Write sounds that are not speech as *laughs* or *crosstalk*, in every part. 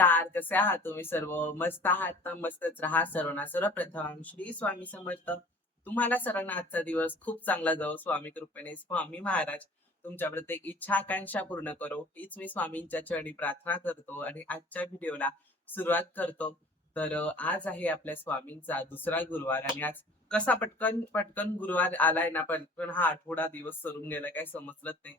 नमस्कार कसे आहात तुम्ही सर्व? मस्त आहात तर मस्तच राहा सर्वांना. सर्वप्रथम श्री स्वामी समर्थ. तुम्हाला सर्वांना आजचा दिवस खूप चांगला जाऊ स्वामी कृपेने स्वामी महाराज तुमच्या प्रत्येक इच्छा आकांक्षा पूर्ण करो. हीच मी स्वामींच्या चरणी प्रार्थना करतो आणि आजच्या व्हिडिओला सुरुवात करतो. तर आज आहे आपल्या स्वामींचा दुसरा गुरुवार आणि आज कसा पटकन पटकन गुरुवार आलाय ना पटकन हा आठवडा दिवस सरून गेला काय समजलंच नाही.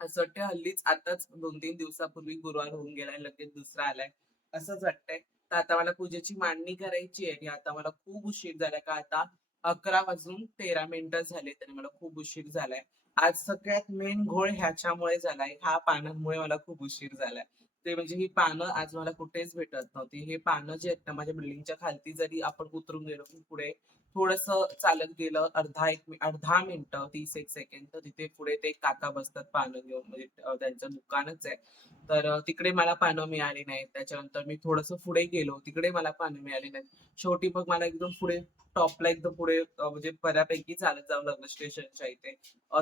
असं वाटतं हल्लीच आताच दोन तीन दिवसापूर्वी गुरुवार होऊन गेलाय लगेच दुसरा आलाय. असंच वाटतंय. तर आता मला पूजेची मांडणी करायची आहे आणि आता मला खूप उशीर झालाय. का आता अकरा वाजून तेरा मिनिटं झाले तरी मला खूप उशीर झालाय. आज सगळ्यात मेन घोळ ह्याच्यामुळे झालाय. ह्या पानांमुळे मला खूप उशीर झालाय. ते म्हणजे ही पानं आज मला कुठेच भेटत नव्हती. हे पानं जे आहेत ना माझ्या बिल्डिंगच्या खालती जरी आपण उतरून गेलो पुढे थोडस चालत गेलं अर्धा एक अर्धा मिनिट तीस एक सेकंड तर तिथे पुढे ते काका बसतात पानं घेऊन म्हणजे त्यांचं दुकानच आहे. तर तिकडे मला पानं मिळाली नाहीत. त्याच्यानंतर मी थोडस पुढे गेलो. तिकडे मला पानं मिळाली नाहीत. शेवटी मग मला एकदम पुढे टॉपला एकदम पुढे म्हणजे बऱ्यापैकी चालत जावं लागलं स्टेशनच्या इथे.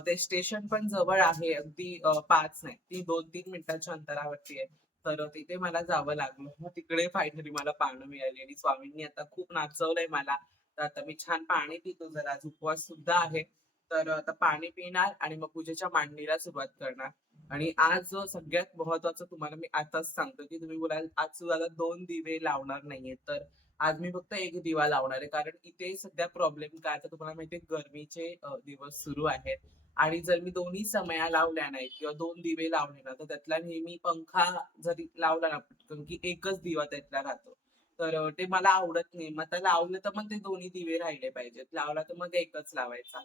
ते स्टेशन पण जवळ आहे. अगदी पाच नाही. ती दोन तीन मिनिटाच्या अंतरावरती आहे. तर तिथे मला जावं लागलं. मग तिकडे फायनली मला पानं मिळाली आणि स्वामींनी आता खूप नाचवलंय मला. तर आता मी छान पाणी पितो जरा आज उपवास सुद्धा आहे. तर आता पाणी पिणार आणि मग पूजेच्या मांडणीला सुरुवात करणार. आणि आज सगळ्यात महत्वाचं तुम्हाला मी आताच सांगतो की तुम्ही बोलाल आज सुद्धा दोन दिवे लावणार नाहीये. तर आज मी फक्त एक दिवा लावणार आहे कारण इथे सध्या प्रॉब्लेम काय तर तुम्हाला माहितीये गरमीचे दिवस सुरू आहेत. आणि जर मी दोन्ही समया लावल्या नाही किंवा दोन दिवे लावले ना तर त्यातला नेहमी पंखा जरी लावला ना पटकन की एकच दिवा त्यातला राहतो. तर ते मला आवडत नाही. मग आता लावलं तर मग ते दोन्ही दिवे राहिले पाहिजेत. लावला तर मग एकच लावायचा.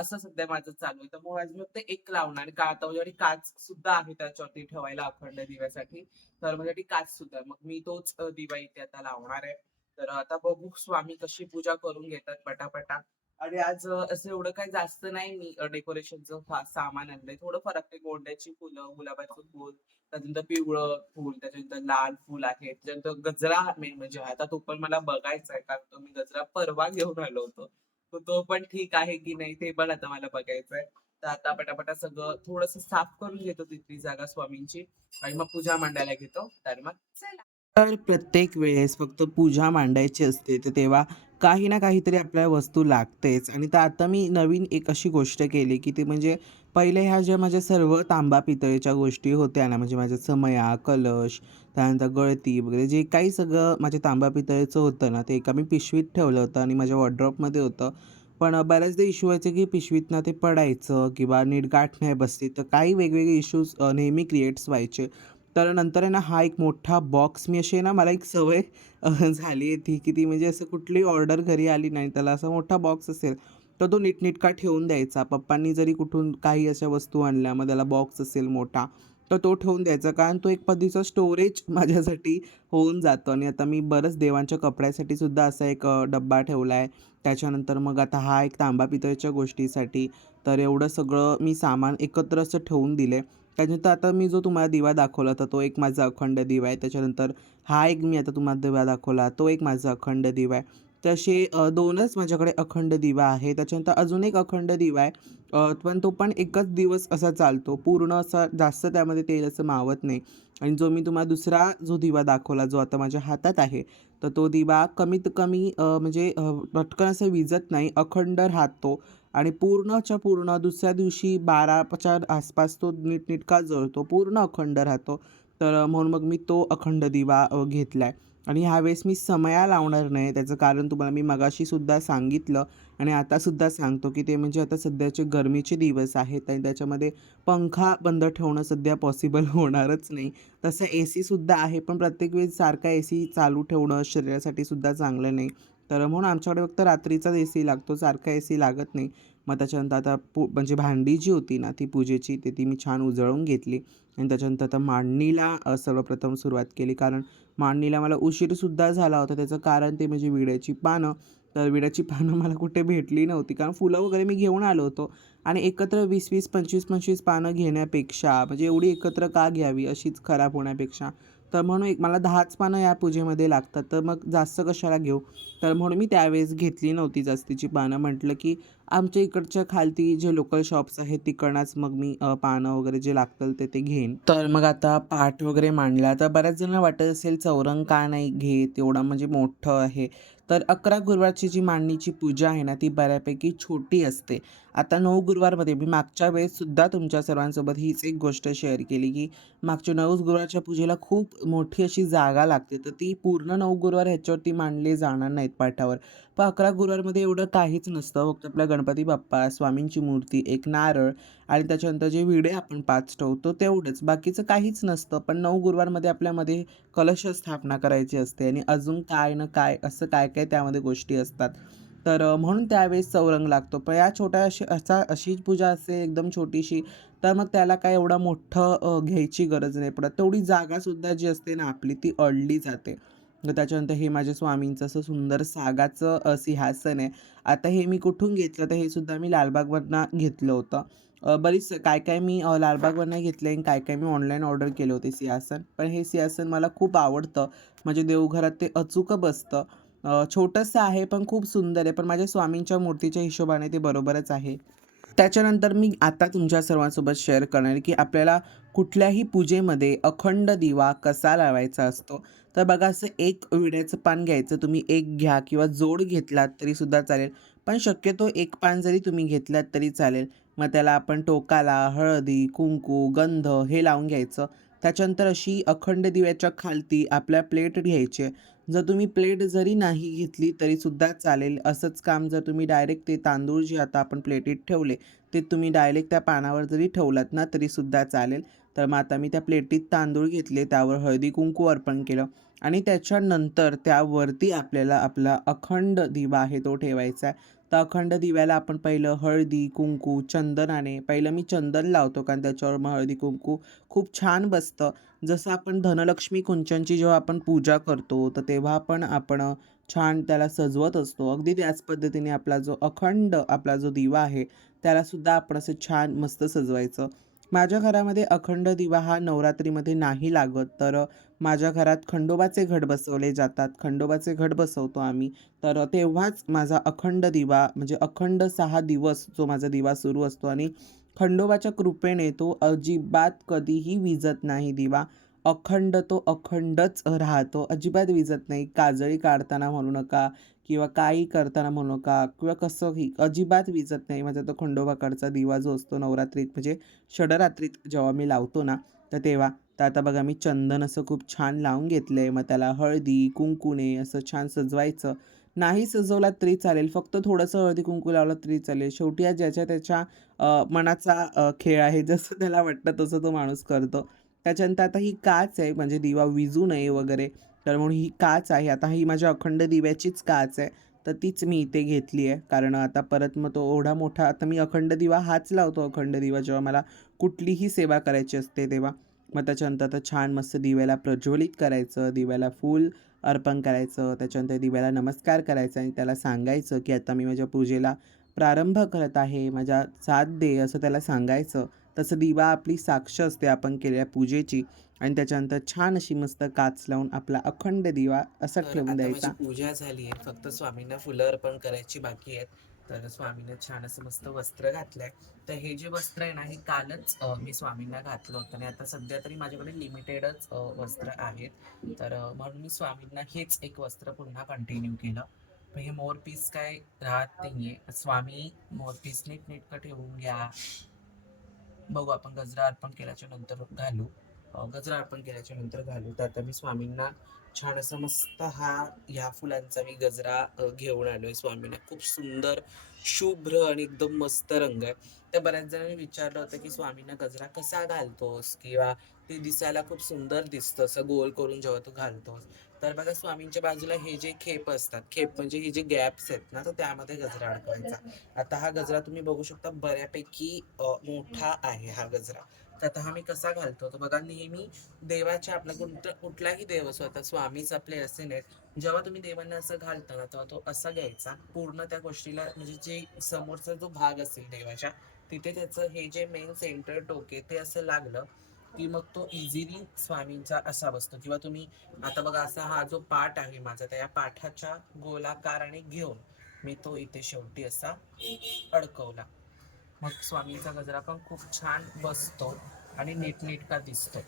असं सध्या माझं चालू आहे. तर मग आज मी फक्त एक लावणार. का आता काच सुद्धा आहे त्याच्यावरती ठेवायला अखंड दिव्यासाठी. तर माझ्यासाठी काच सुद्धा मग मी तोच दिवा इथे आता लावणार आहे. तर आता बघू स्वामी कशी पूजा करून घेतात पटापटा. आणि आज असं एवढं काही जास्त नाही मी डेकोरेशनचं सामान आणलंय. थोडं फरक आहे गोंड्याची फुलं गुलाबाचं फुल त्याच्यानंतर पिवळं फुल त्याच्यानंतर लाल फुल आहे त्याच्यानंतर गजरा मेन म्हणजे आता तो पण मला बघायचा आहे कारण तो मी गजरा परवा घेऊन आलो होतो. तर तो पण ठीक आहे की नाही ते पण आता मला बघायचं आहे. तर आता पटापटा सगळं थोडस साफ करून घेतो तिथली जागा स्वामींची आणि मग पूजा मांडायला घेतो. तर मग चला तर प्रत्येक वेळेस फक्त पूजा मांडायची असते तर तेव्हा काही ना काहीतरी आपल्याला वस्तू लागतेच. आणि तर आता मी नवीन एक अशी गोष्ट केली की ते म्हणजे पहिले ह्या ज्या माझ्या सर्व तांबा पितळेच्या गोष्टी होत्या ना म्हणजे माझ्या समया कलश त्यानंतर गळती वगैरे जे काही सगळं माझ्या तांबा पितळेचं होतं ना ते एका मी पिशवीत ठेवलं होतं आणि माझ्या वॉर्ड्रॉपमध्ये होतं. पण बऱ्याचदा इश्यू व्हायचे की पिशवीतनं ते पडायचं किंवा नीट गाठ नाही बसली तर काही वेगवेगळे इश्यूज नेहमी क्रिएट्स व्हायचे. तर नंतर आहे ना हा एक मोठा बॉक्स मी अशी आहे ना मला एक सवय झाली आहे ती की ती म्हणजे असं कुठली ऑर्डर घरी आली नाही त्याला असा मोठा बॉक्स असेल तर तो नीटनीटका ठेवून द्यायचा. पप्पांनी जरी कुठून काही अशा वस्तू आणल्या मग त्याला बॉक्स असेल मोठा तर तो ठेवून द्यायचा. कारण तो एक पद्धतीचा स्टोरेज माझ्यासाठी होऊन जातो. आणि आता मी बरंच देवांच्या कपड्यासाठी सुद्धा असा एक डब्बा ठेवला आहे त्याच्यानंतर मग आता हा एक तांबा पितळीच्या गोष्टीसाठी तर एवढं सगळं मी सामान एकत्र असं ठेवून दिले त्याच्यानंतर आता मी जो तुम्हाला दिवा दाखवला तर तो एक माझा अखंड दिवा आहे. त्याच्यानंतर हा एक मी आता तुम्हाला दिवा दाखवला तो एक माझा अखंड दिवा आहे. तसे दोनच माझ्याकडे अखंड दिवा आहे. त्याच्यानंतर अजून एक अखंड दिवा आहे. पण तो पण एकच दिवस असा चालतो. पूर्ण असा जास्त त्यामध्ये तेल असं मावत नाही. आणि जो मी तुम्हाला दुसरा जो दिवा दाखवला जो आता माझ्या हातात आहे तर तो दिवा कमीत कमी म्हणजे पटकन असं विजत नाही. अखंड राहतो. आणि पूर्णच्या पूर्ण दुसऱ्या दिवशी बाराच्या आसपास तो नीटनेटका जळतो पूर्ण अखंड राहतो. तर म्हणून मग मी तो अखंड दिवा घेतला आहे आणि ह्यावेळेस मी समया लावणार नाही त्याचं कारण तुम्हाला मी मगाशीसुद्धा सांगितलं आणि आतासुद्धा सांगतो की ते म्हणजे आता सध्याचे गरमीचे दिवस आहेत आणि त्याच्यामध्ये पंखा बंद ठेवणं सध्या पॉसिबल होणारच नाही. तसं ए सीसुद्धा आहे पण प्रत्येक वेळेस सारखा ए सी चालू ठेवणं शरीरासाठी सुद्धा चांगलं नाही. तर म्हणून आमच्याकडे फक्त रात्रीचाच ए सी लागतो सारखा ए सी लागत नाही. मग त्याच्यानंतर आता पू म्हणजे भांडी जी होती ना ती पूजेची ते ती मी छान उजळून घेतली. आणि त्याच्यानंतर आता मांडणीला सर्वप्रथम सुरुवात केली. कारण मांडणीला मला उशीरसुद्धा झाला होता. त्याचं कारण ते म्हणजे विड्याची पानं. तर विड्याची पानं *laughs* मला कुठे भेटली नव्हती. कारण फुलं वगैरे मी घेऊन आलो होतो. आणि एकत्र वीस वीस पंचवीस पंचवीस पानं घेण्यापेक्षा म्हणजे एवढी एकत्र का घ्यावी? अशीच खराब होण्यापेक्षा. तर म्हणून एक मला दहाच पानं या पूजेमध्ये लागतात. तर मग जास्त कशाला घेऊ? तर म्हणून मी त्यावेळेस घेतली नव्हती जास्तीची पानं. म्हटलं की आमच्या इकडच्या खालती जे लोकल शॉप्स आहेत तिकडनंच मग मी पानं वगैरे जे लागतील ते ते घेईन. तर मग आता पाठ वगैरे मांडला. तर बऱ्याच जणांना वाटत असेल चौरंग का नाही घेत? एवढा म्हणजे मोठं आहे. तर अकरा गुरुवारची जी मांडणीची पूजा आहे ना ती बऱ्यापैकी छोटी असते. आता नऊ गुरुवारमध्ये मी मागच्या वेळेससुद्धा तुमच्या सर्वांसोबत हीच एक गोष्ट शेअर केली की मागच्या नऊ गुरुवारच्या पूजेला खूप मोठी अशी जागा लागते. तर ती पूर्ण नऊ गुरुवार ह्याच्यावरती मांडले जाणार नाहीत पाठावर. पण अकरा गुरुवारमध्ये एवढं काहीच नसतं. फक्त आपला गणपती बाप्पा स्वामींची मूर्ती एक नारळ आणि त्याच्यानंतर जे विडे आपण पाच ठेवतो तेवढंच. बाकीचं काहीच नसतं. पण नऊ गुरुवारमध्ये आपल्यामध्ये कलश स्थापना करायची असते आणि अजून काय ना काय असं काय काय त्यामध्ये गोष्टी असतात. तर म्हणून त्यावेळेस चौरंग लागतो. पण या छोट्या अशी असा अशी पूजा असते एकदम छोटीशी तर मग त्याला काय एवढं मोठं घ्यायची गरज नाही पडत. तेवढी जागासुद्धा जी असते ना आपली ती अडली जाते. तर त्याच्यानंतर हे माझ्या स्वामींचं असं सुंदर सागाचं सिंहासन आहे. आता हे मी कुठून घेतलं तर हे सुद्धा मी लालबागवरनं घेतलं होतं. बरीच काय काय मी लालबागवरनं घेतलं आणि काय काय मी ऑनलाईन ऑर्डर केले होते सिंहासन. पण हे सिंहासन मला खूप आवडतं. म्हणजे देवघरात ते अचूक बसतं. छोटंसं आहे पण खूप सुंदर आहे. पण माझ्या स्वामींच्या मूर्तीच्या हिशोबाने ते बरोबरच आहे. त्याच्यानंतर मी आता तुमच्या सर्वांसोबत शेअर करणार की आपल्याला कुठल्याही पूजेमध्ये अखंड दिवा कसा लावायचा असतो? तर बघा असं एक विड्याचं पान घ्यायचं तुम्ही एक घ्या किंवा जोड घेतलात तरीसुद्धा चालेल. पण शक्यतो एक पान जरी तुम्ही घेतलात तरी चालेल. मग त्याला आपण टोकाला हळदी कुंकू गंध हे लावून घ्यायचं. त्याच्यानंतर अशी अखंड दिव्याच्या खालती आपल्या प्लेट घ्यायची. आहे. जर तुम्ही प्लेट जरी नाही घेतली तरीसुद्धा चालेल. असंच काम जर तुम्ही डायरेक्ट ते तांदूळ जे आता आपण प्लेटीत ठेवले ते तुम्ही डायरेक्ट त्या पानावर जरी ठेवलात ना तरीसुद्धा चालेल. तर मग आता मी त्या प्लेटीत तांदूळ घेतले त्यावर हळदी कुंकू अर्पण केलं आणि त्याच्यानंतर त्यावरती आपल्याला आपला अखंड दिवा आहे तो ठेवायचा आहे. तर अखंड दिव्याला आपण पहिलं हळदी कुंकू चंदनाने पहिलं मी चंदन लावतो कारण त्याच्यावर मग हळदी कुंकू खूप छान बसतं. जसं आपण धनलक्ष्मी कुंचनची जेव्हा आपण पूजा करतो तर तेव्हा पण आपण छान त्याला सजवत असतो. अगदी त्याच पद्धतीने आपला जो अखंड आपला जो दिवा आहे त्यालासुद्धा आपण असं छान मस्त सजवायचं. माझ्या घरामध्ये अखंड दिवा हा नवरात्रीमध्ये नाही लागत तर माझ्या घरात खंडोबाचे घट बसवले जातात. खंडोबाचे घट बसवतो आम्ही. तर तेव्हाच माझा अखंड दिवा म्हणजे अखंड सहा दिवस जो माझा दिवा सुरू असतो आणि खंडोबाच्या कृपेने तो अजिबात कधीही विजत नाही दिवा. अखंड तो अखंडच राहतो. अजिबात विजत नाही. काजळी काढताना म्हणू नका किंवा काही करताना म्हणू नका किंवा कसंही अजिबात विजत नाही. माझा तो खंडोबाकडचा दिवा जो असतो नवरात्रीत म्हणजे षडरात्रीत जेव्हा मी लावतो ना तर तेव्हा तर आता बघा मी चंदन असं खूप छान लावून घेतलं आहे मग त्याला हळदी कुंकुणे असं छान सजवायचं. नाही सजवलात तरी चालेल. फक्त थोडंसं हळदी कुंकू लावलं तरी चालेल. शेवटी हा ज्याच्या त्याच्या मनाचा खेळ आहे. जसं त्याला वाटतं तसं तो माणूस करतो. त्याच्यानंतर आता ही काच आहे म्हणजे दिवा विजू नये वगैरे. तर म्हणून ही काच आहे. आता ही माझ्या अखंड दिव्याचीच काच आहे. तर तीच मी इथे घेतली आहे. कारण आता परत मग तो एवढा मोठा आता मी अखंड दिवा हाच लावतो अखंड दिवा जेव्हा मला कुठलीही सेवा करायची असते तेव्हा. मग त्याच्यानंतर आता छान मस्त दिव्याला प्रज्वलित करायचं दिव्याला फूल अर्पण करायचं त्याच्यानंतर दिव्याला नमस्कार करायचा आणि त्याला सांगायचं की आता मी माझ्या पूजेला प्रारंभ करत आहे माझ्या साथ दे असं त्याला सांगायचं. तसं दिवा आपली साक्ष असते आपण केलेल्या पूजेची. आणि त्याच्यानंतर छान अशी मस्त काच लावून आपला अखंड दिवा असा ठेवून द्यायचा. पूजा झाली आहे. फक्त स्वामींना फुलं अर्पण करायची बाकी आहेत. तर स्वामींना छान असं मस्त वस्त्र घातलंय. तर हे जे वस्त्र आहे ना हे कालच मी स्वामींना घातलं होतं. आणि आता सध्या तरी माझ्याकडे लिमिटेडच वस्त्र आहेत. तर म्हणून मी स्वामींना हेच एक वस्त्र पुन्हा कंटिन्यू केलं. हे मोर पीस काय राहत नाहीये. स्वामी मोर पीस नीट नेटकं ठेवून घ्या. बघू आपण गजरा अर्पण केल्याच्यानंतर घालू. गजरा अर्पण केल्याच्यानंतर घालू तर आता मी स्वामींना छान असं मस्त हा ह्या फुलांचा मी गजरा घेऊन आलोय स्वामींना. खूप सुंदर शुभ्र आणि एकदम मस्त रंग आहे. तर बऱ्याच जणांनी विचारलं होतं की स्वामींना गजरा कसा घालतोस? किंवा ते दिसायला खूप सुंदर दिसतं असं गोल करून जेव्हा तू घालतोस. तर बघा स्वामींच्या बाजूला हे जे खेप असतात खेप म्हणजे हे जे गॅप्स आहेत ना तर त्यामध्ये गजरा अडकवायचा. आता हा गजरा तुम्ही बघू शकता बऱ्यापैकी मोठा आहे हा गजरा. तर हा मी कसा घालतो? तर बघा नेहमी देवाच्या आपला कुठ कुठलाही देव असो आता स्वामीच आपले असे नाहीत. जेव्हा तुम्ही देवांना असं घालता ना तेव्हा तो असा घ्यायचा पूर्ण त्या गोष्टीला म्हणजे जे समोरचा जो भाग असेल देवाच्या तिथे त्याचं हे जे मेन सेंटर टोके ते असं लागलं की मग तो इझिली स्वामींचा असा बसतो. किंवा तुम्ही आता बघा असा हा जो पाठ आहे माझा त्या पाठाच्या गोलाकाराने घेऊन मी तो इथे शेवटी असा अडकवला. मग स्वामींचा गजरा पण खूप छान बसतो आणि नीटनीटका दिसतो.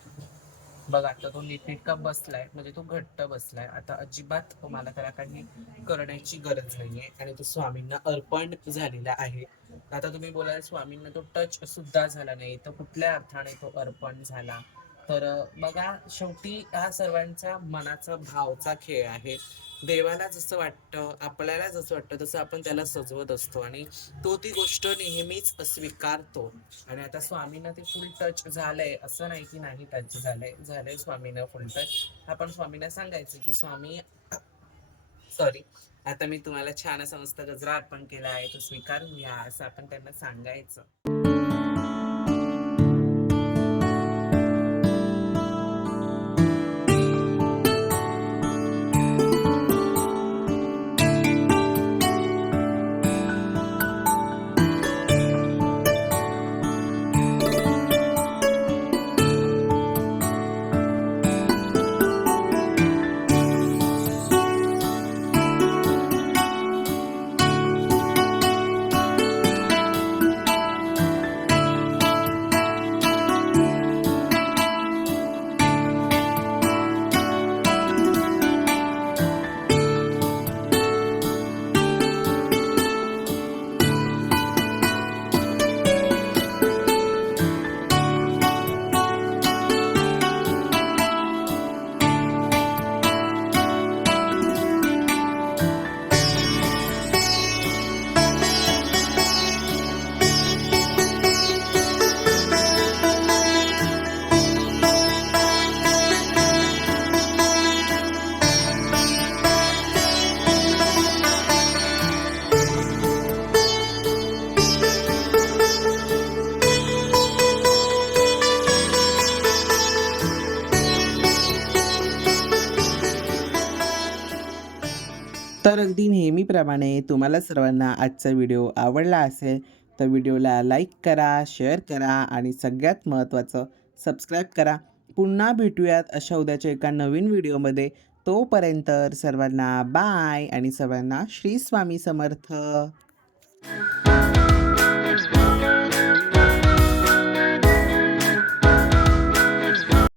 बघा आता तो नीटनीटका बसलाय म्हणजे तो घट्ट बसलाय. आता अजिबात मला त्याला काही करण्याची गरज नाहीये आणि तो स्वामींना अर्पण झालेला आहे. आता तुम्ही बोलाल स्वामींना तो टच सुद्धा झाला नाही. तर कुठल्या अर्थाने तो अर्पण झाला? तर बघा शेवटी हा सर्वांचा मनाचा भावचा खेळ आहे. देवाला जसं वाटतं आपल्याला जसं वाटतं तसं आपण त्याला सजवत असतो आणि तो ती गोष्ट नेहमीच स्वीकारतो. आणि आता स्वामींना ते फुल टच झालंय. असं नाही की नाही टच झालंय. झालंय स्वामींना फुल टच आपण स्वामींना सांगायचं की स्वामी सॉरी आता मी तुम्हाला छान असा मस्त गजरा अर्पण केला आहे. तो स्वीकारून घ्या असं आपण त्यांना सांगायचं. नेहमीप्रमाणे तुम्हाला सर्वांना आजचा व्हिडिओ आवडला असेल तर व्हिडिओला लाईक करा शेअर करा आणि सगळ्यात महत्त्वाचं सबस्क्राईब करा. पुन्हा भेटूयात अशा उद्याच्या एका नवीन व्हिडिओमध्ये. तोपर्यंत सर्वांना बाय आणि सर्वांना श्री स्वामी समर्थ.